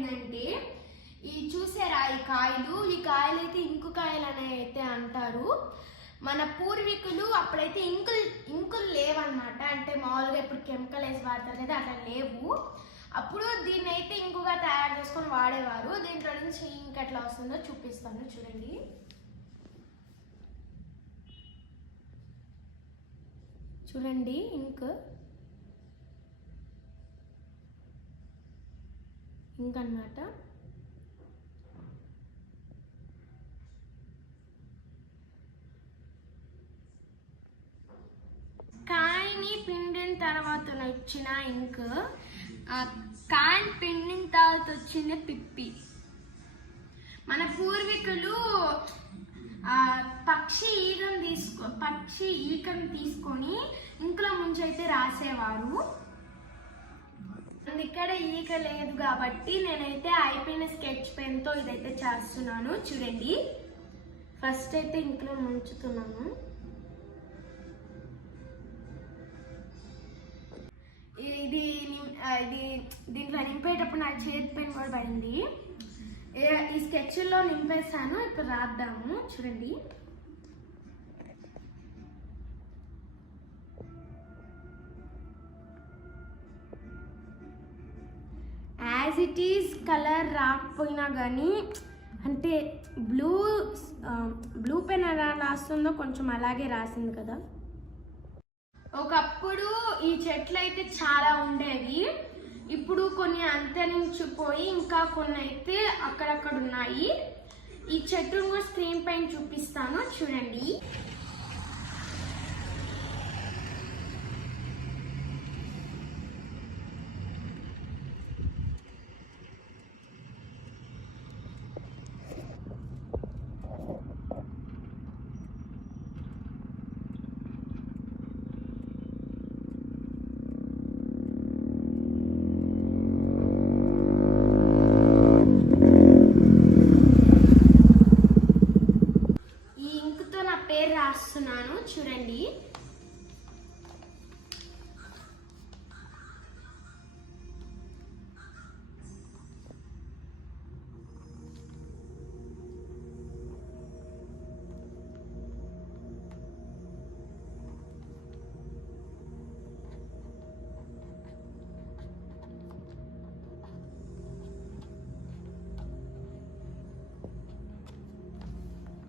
ఏంటంటే ఈ చూసారా ఈ కాయలు? ఈ కాయలు అయితే ఇంకు కాయలు అని అయితే అంటారు. మన పూర్వీకులు అప్పుడైతే ఇంకులు ఇంకులు లేవన్నమాట. అంటే మామూలుగా ఇప్పుడు కెమికల్ వేసి వాడతారు కదా అట్లా లేవు. అప్పుడు దీన్ని అయితే ఇంకుగా తయారు చేసుకొని వాడేవారు. దీంట్లో నుంచి ఇంకెట్లా వస్తుందో చూపిస్తాను చూడండి. చూడండి ఇంక్. ఇంక్ అన్నమాట కాయని పిండిన తర్వాత వచ్చిన ఇంక్ కాయని పిండిన తర్వాత వచ్చింది పిప్పి. మన పూర్వీకులు పక్షి ఈగను తీసుకో పక్షి ఈకను తీసుకొని ఇంకులో ముంచైతే రాసేవారు. ఇక్కడ ఈక లేదు కాబట్టి నేనైతే అయిపోయిన స్కెచ్ పెన్తో ఇదైతే చేస్తున్నాను. చూడండి. ఫస్ట్ అయితే ఇంట్లో ముంచుతున్నాను. ఇది ఇది దీంట్లో నింపేటప్పుడు నా చేతి పెన్ కూడా పడింది. ఏ- ఈ స్కెచ్లో నింపేసాను ఇక్కడ రాద్దాము. చూడండి. యాజ్ ఇట్ ఈస్ కలర్ రాకపోయినా కానీ అంటే బ్లూ బ్లూ పెన్ ఎలా రాస్తుందో కొంచెం అలాగే రాసింది కదా. ఒకప్పుడు ఈ చెట్లు అయితే చాలా ఉండేవి. ఇప్పుడు కొన్ని అంతరించిపోయి ఇంకా కొన్ని అయితే అక్కడక్కడ ఉన్నాయి ఈ చెట్టును కూడా స్క్రీన్ పైన చూపిస్తాను. చూడండి ఈ ఇంకుతో నా పేరు రాస్తున్నాను చూడండి.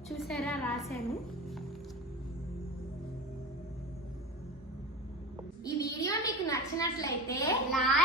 చూసారా? రాశాను. నచ్చినట్లయితే లైక్